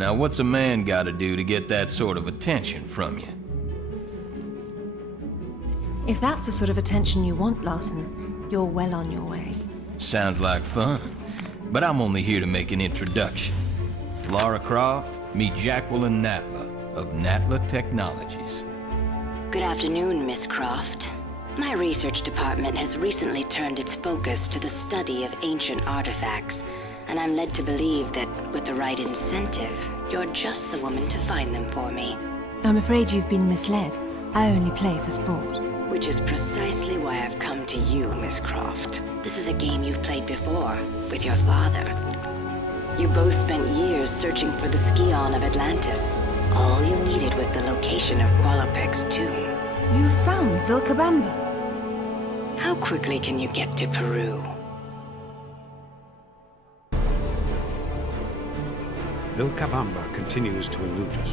Now what's a man gotta do to get that sort of attention from you? If that's the sort of attention you want, Larson, you're well on your way. Sounds like fun, but I'm only here to make an introduction. Lara Croft, meet Jacqueline Natla of Natla Technologies. Good afternoon, Miss Croft. My research department has recently turned its focus to the study of ancient artifacts, and I'm led to believe that with the right incentive, you're just the woman to find them for me. I'm afraid you've been misled. I only play for sport. Which is precisely why I've come to you, Miss Croft. This is a game you've played before, with your father. You both spent years searching for the Scion of Atlantis. All you needed was the location of Qualopec's tomb. You found Vilcabamba. How quickly can you get to Peru? Vilcabamba continues to elude us,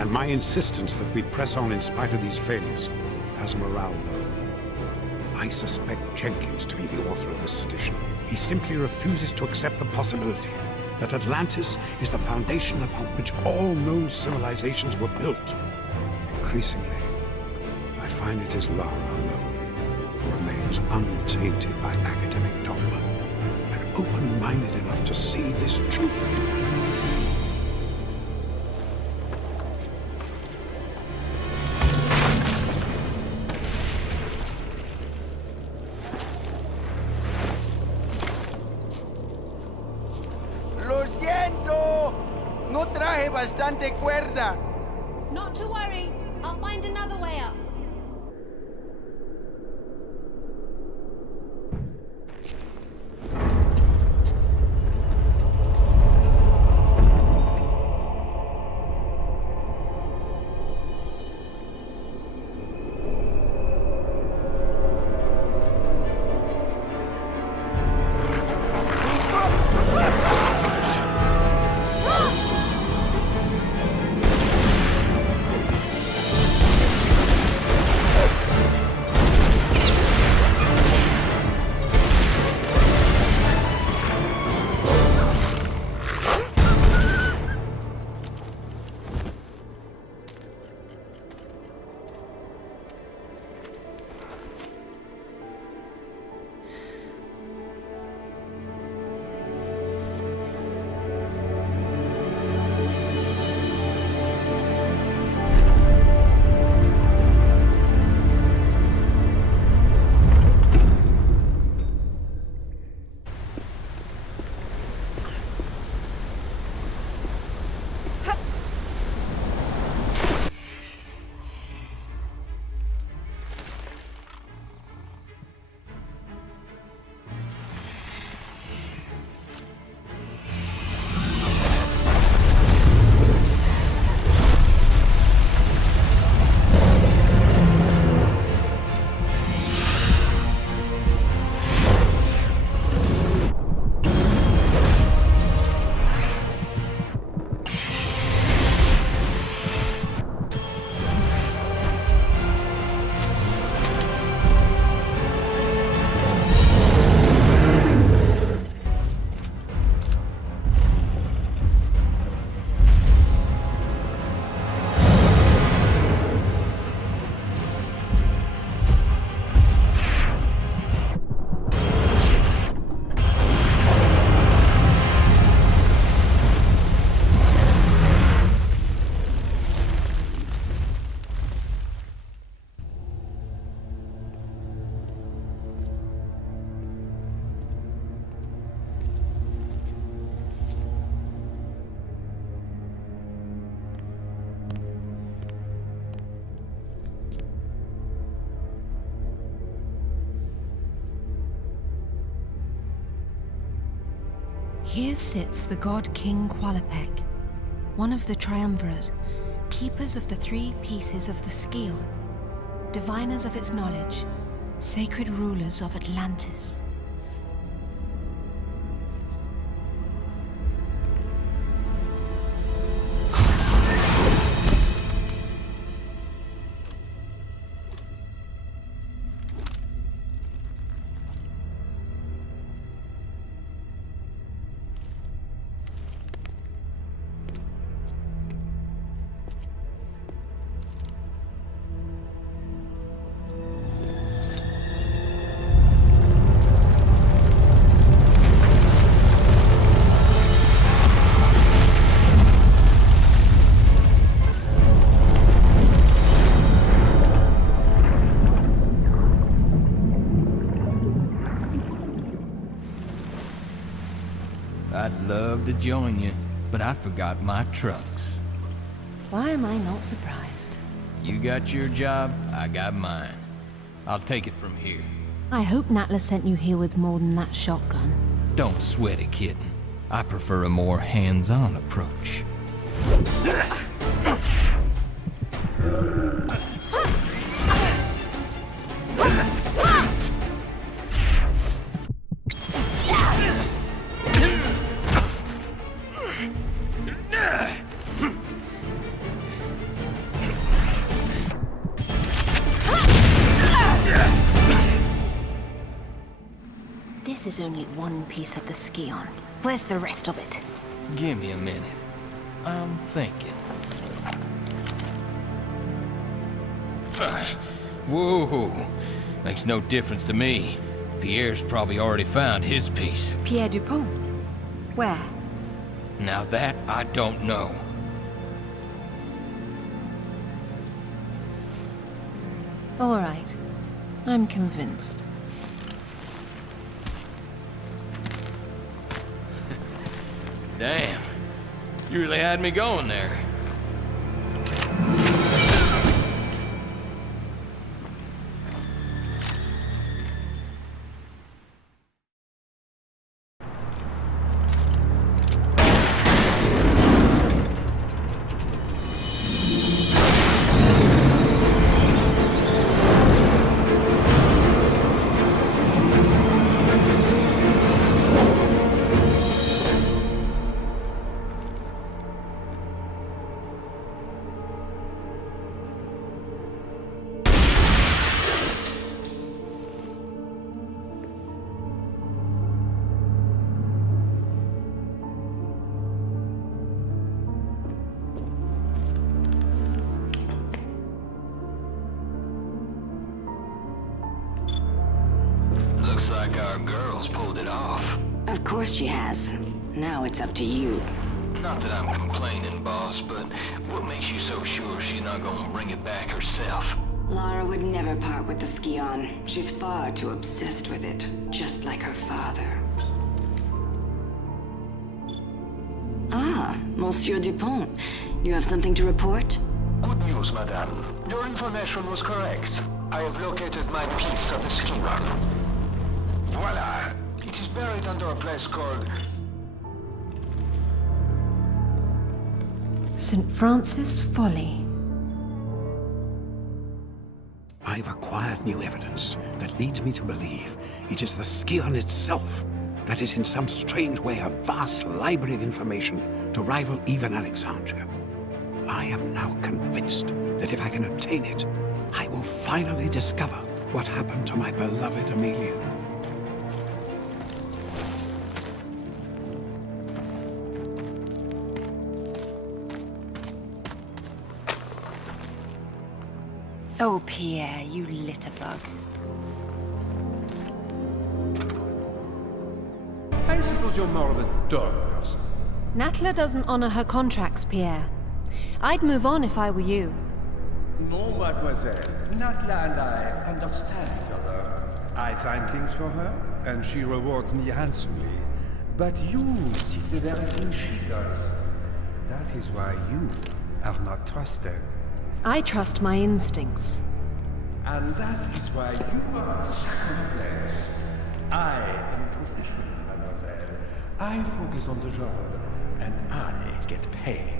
and my insistence that we press on in spite of these failures has morale low. I suspect Jenkins to be the author of this sedition. He simply refuses to accept the possibility that Atlantis is the foundation upon which all known civilizations were built. Increasingly, I find it is Lara alone who remains untainted by academic dogma and open-minded enough to see this truth. ¡Lo siento! No traje bastante cuerda. Not to worry. I'll find another way up. Here sits the god King Qualopec, one of the triumvirate, keepers of the three pieces of the Scion, diviners of its knowledge, sacred rulers of Atlantis. to join you, but I forgot my trunks. Why am I not surprised? You got your job, I got mine. I'll take it from here. I hope Natla sent you here with more than that shotgun. Don't sweat it, kitten. I prefer a more hands-on approach. This is only one piece of the Scion. Where's the rest of it? Give me a minute. I'm thinking. Whoa, makes no difference to me. Pierre's probably already found his piece. Pierre Dupont? Where? Now that I don't know. All right. I'm convinced. Damn, you really had me going there. Looks like our girl's pulled it off. Of course she has. Now it's up to you. Not that I'm complaining, boss, but what makes you so sure she's not gonna bring it back herself? Lara would never part with the Scion. She's far too obsessed with it, just like her father. Ah, Monsieur Dupont. You have something to report? Good news, madame. Your information was correct. I have located my piece of the Scion. Voila! It is buried under a place called... St. Francis Folly. I've acquired new evidence that leads me to believe it is the Scion itself that is in some strange way a vast library of information to rival even Alexandria. I am now convinced that if I can obtain it, I will finally discover what happened to my beloved Amelia. Oh, Pierre, you litterbug. I suppose you're more of a dog person. Natla doesn't honor her contracts, Pierre. I'd move on if I were you. No, mademoiselle. Natla and I understand each other. I find things for her, and she rewards me handsomely. But you seek the very thing she does. That is why you are not trusted. I trust my instincts. And that is why you are in second place. I am a professional, mademoiselle. I focus on the job, and I get paid.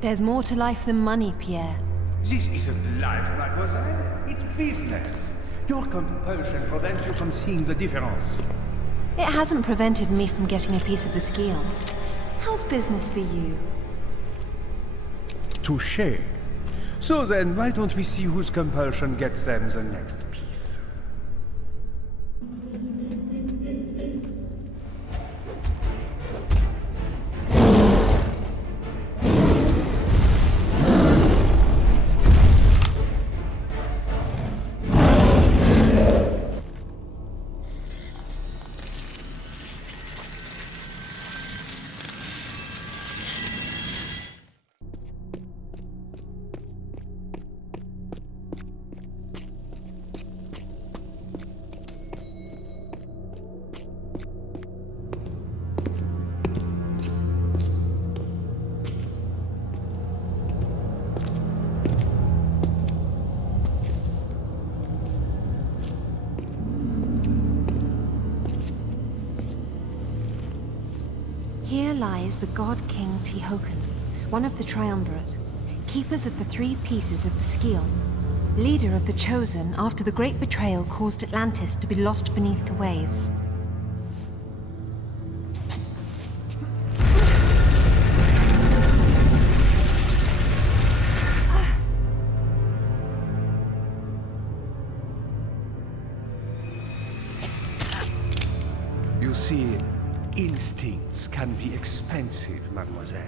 There's more to life than money, Pierre. This isn't life, mademoiselle. It's business. Your compulsion prevents you from seeing the difference. It hasn't prevented me from getting a piece of the Scion. How's business for you? Touché. So then, why don't we see whose compulsion gets them the next piece? lies the God King Tihocan, one of the Triumvirate, keepers of the three pieces of the Scion, leader of the Chosen after the great betrayal caused Atlantis to be lost beneath the waves. You see, instincts can be expensive, mademoiselle.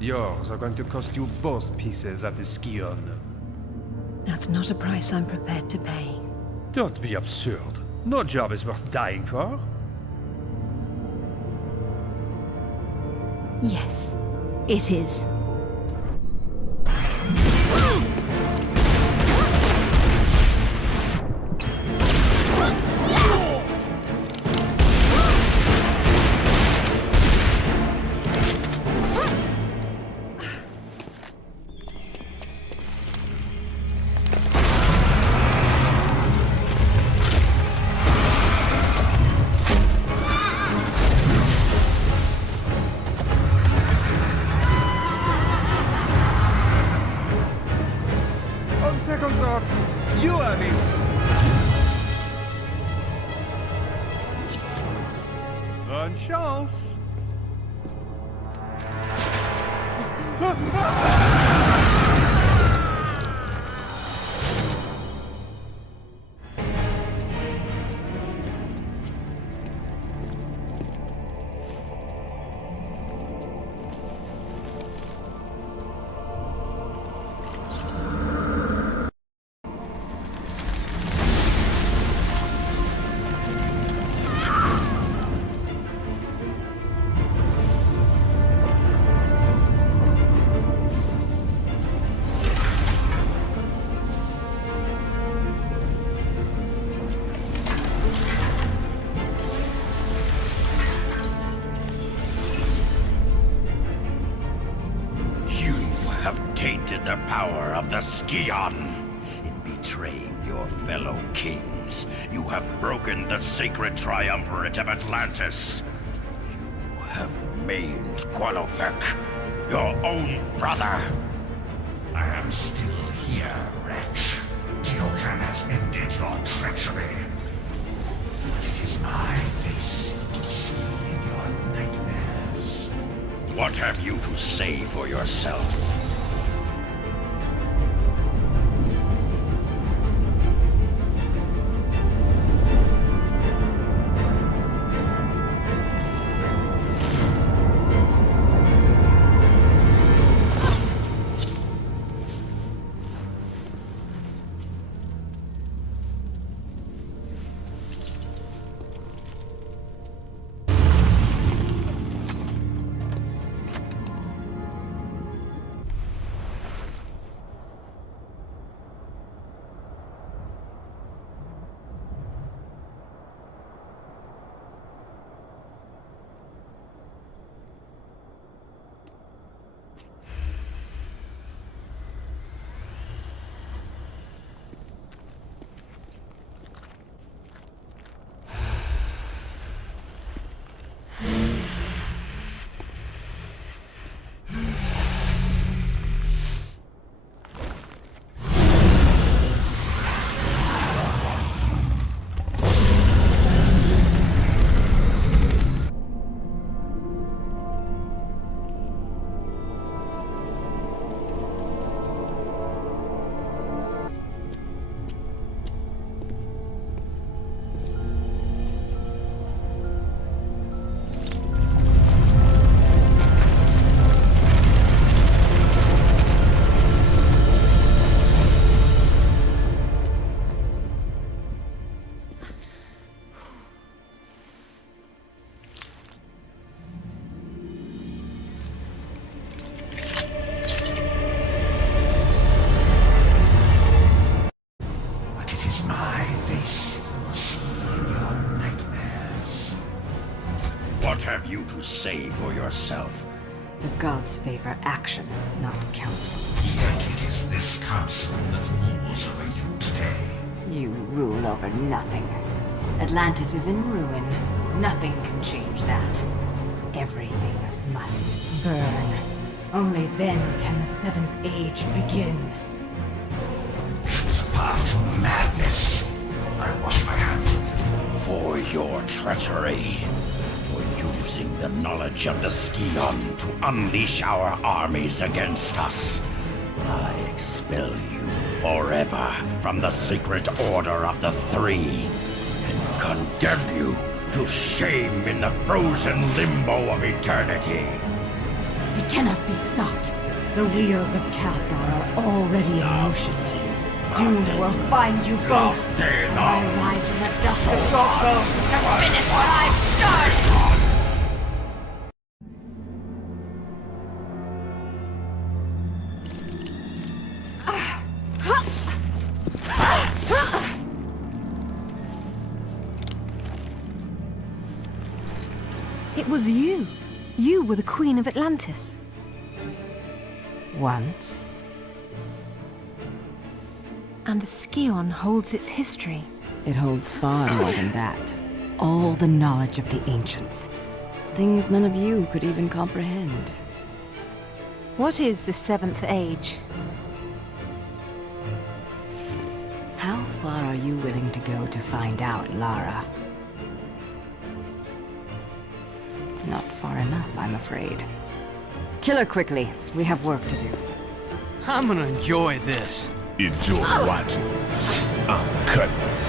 Yours are going to cost you both pieces of the Scion. That's not a price I'm prepared to pay. Don't be absurd. No job is worth dying for. Yes, it is. On second thought, you have it. Bonne chance. Tainted the power of the Scion. In betraying your fellow kings, you have broken the sacred triumvirate of Atlantis. You have maimed Qualopec, your own brother. I am still here, wretch. Tihocan has ended your treachery. But it is my face you will see in your nightmares. What have you to say for yourself? What have you to say for yourself? The gods favor action, not counsel. Yet it is this council that rules over you today. You rule over nothing. Atlantis is in ruin. Nothing can change that. Everything must burn. Only then can the Seventh Age begin. It's part madness. I wash my hands for your treachery. For using the knowledge of the Scion to unleash our armies against us. I expel you forever from the sacred order of the Three, and condemn you to shame in the frozen limbo of eternity. It cannot be stopped. The wheels of Cathar are already in motion. Doom will find you both. And I rise from the dust of your bones to finish what I've started! It was you. You were the Queen of Atlantis. Once. And the Scion holds its history. It holds far more than that. All the knowledge of the ancients. Things none of you could even comprehend. What is the Seventh Age? How far are you willing to go to find out, Lara? Not far enough, I'm afraid. Kill her quickly. We have work to do. I'm gonna enjoy this. Enjoy watching. I'm cutting her.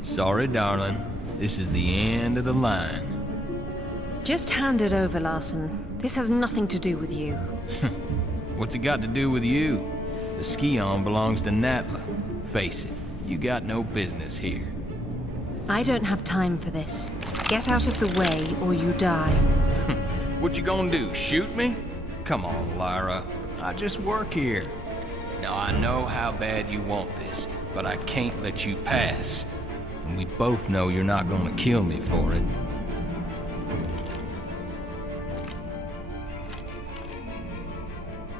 Sorry, darling. This is the end of the line. Just hand it over, Larson. This has nothing to do with you. What's it got to do with you? The Scion belongs to Natla. Face it, you got no business here. I don't have time for this. Get out of the way, or you die. What you gonna do, shoot me? Come on, Lara. I just work here. Now, I know how bad you want this, but I can't let you pass. And we both know you're not gonna kill me for it.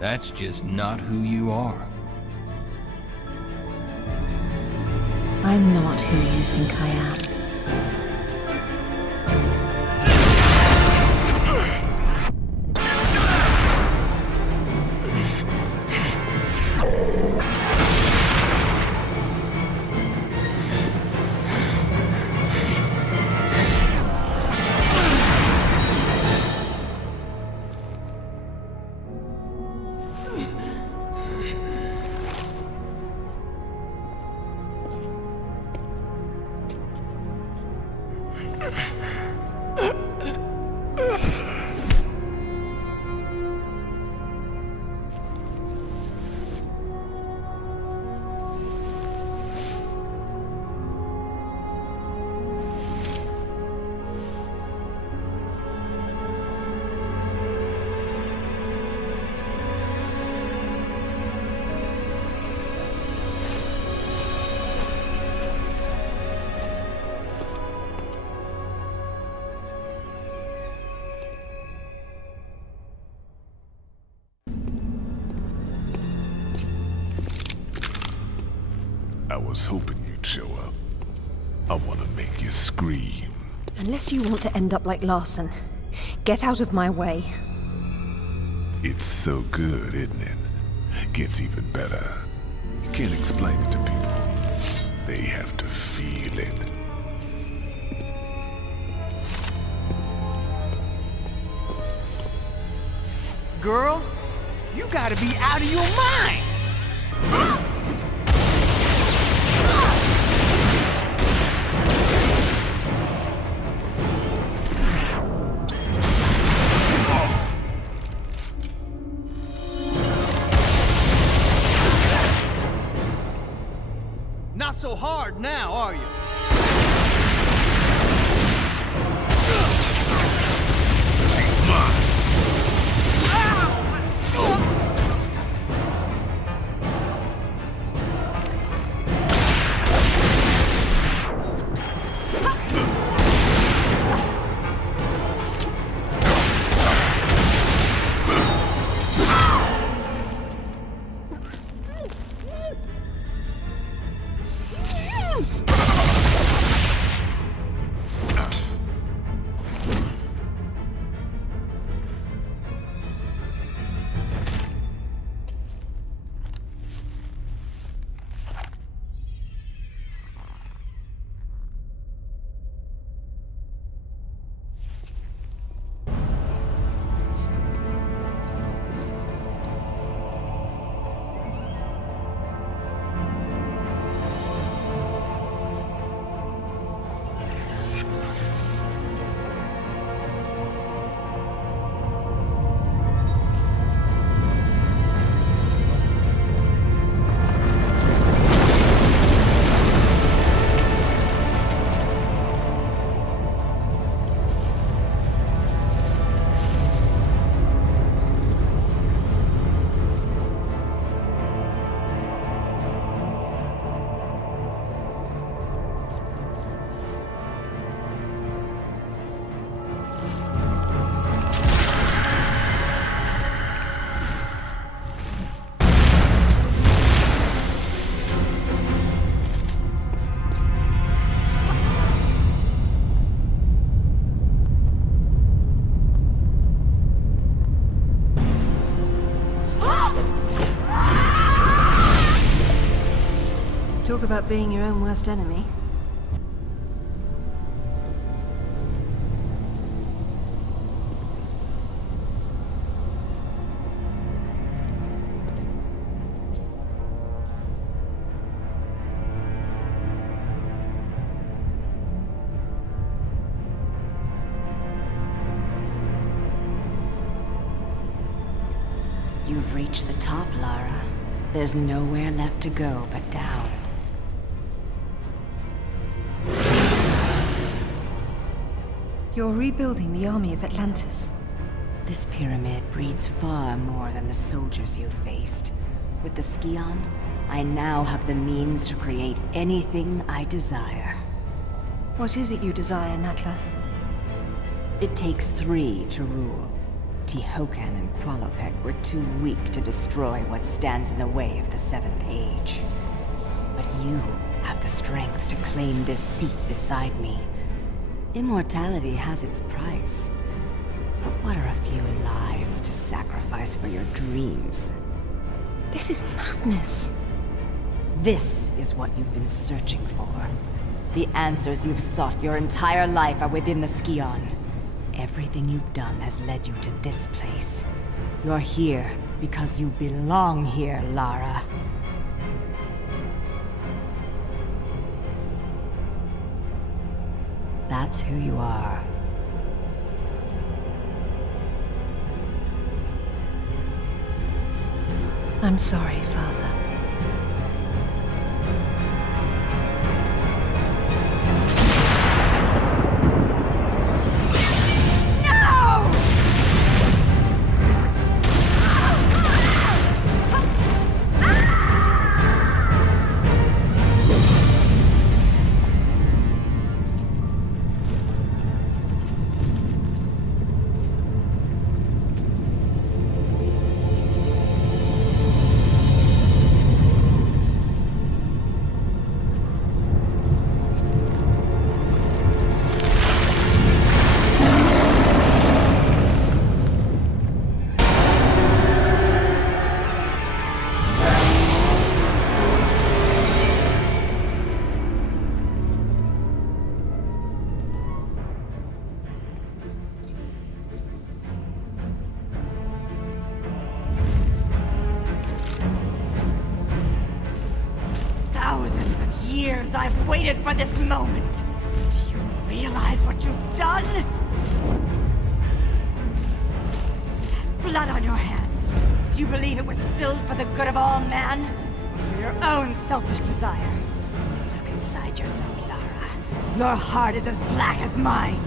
That's just not who you are. I'm not who you think I am. was hoping you'd show up. I want to make you scream. Unless you want to end up like Larson, get out of my way. It's so good, isn't it? Gets even better. You can't explain it to people. They have to feel it. Girl, you gotta be out of your mind! Not so hard now, are you? She's mine. Talk about being your own worst enemy. You've reached the top, Lara. There's nowhere left to go but down. You're rebuilding the army of Atlantis. This pyramid breeds far more than the soldiers you've faced. With the Scion, I now have the means to create anything I desire. What is it you desire, Natla? It takes 3 to rule. Tihocan and Qualopec were too weak to destroy what stands in the way of the 7th Age. But you have the strength to claim this seat beside me. Immortality has its price. But what are a few lives to sacrifice for your dreams? This is madness. This is what you've been searching for. The answers you've sought your entire life are within the Scion. Everything you've done has led you to this place. You're here because you belong here, Lara. That's who you are. I'm sorry, Father. years I've waited for this moment. Do you realize what you've done? That blood on your hands. Do you believe it was spilled for the good of all man? Or for your own selfish desire? Look inside yourself, Lara. Your heart is as black as mine.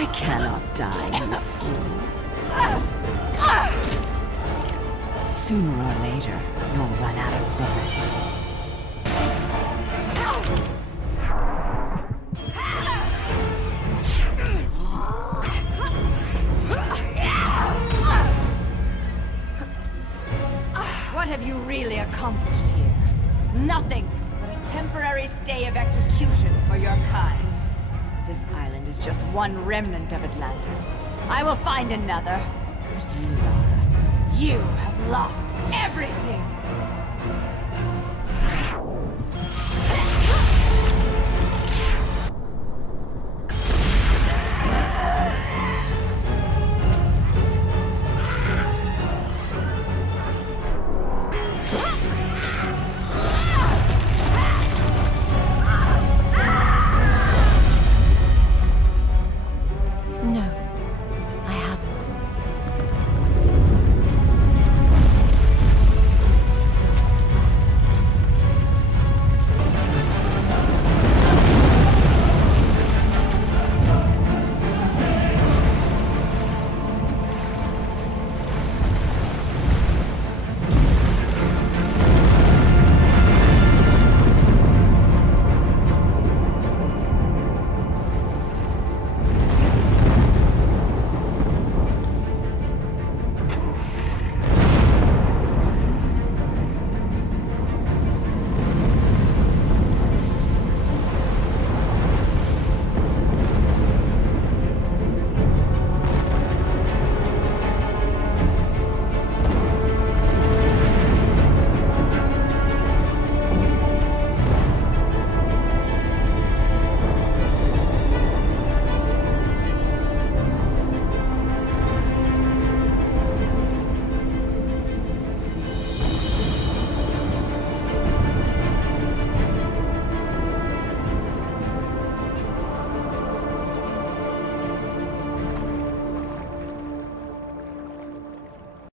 I cannot die, you fool. Sooner or later, you'll run out of bullets. What have you really accomplished here? Nothing but a temporary stay of execution for your kind. This island is just one remnant of Atlantis. I will find another. But you, Lara, you have lost everything!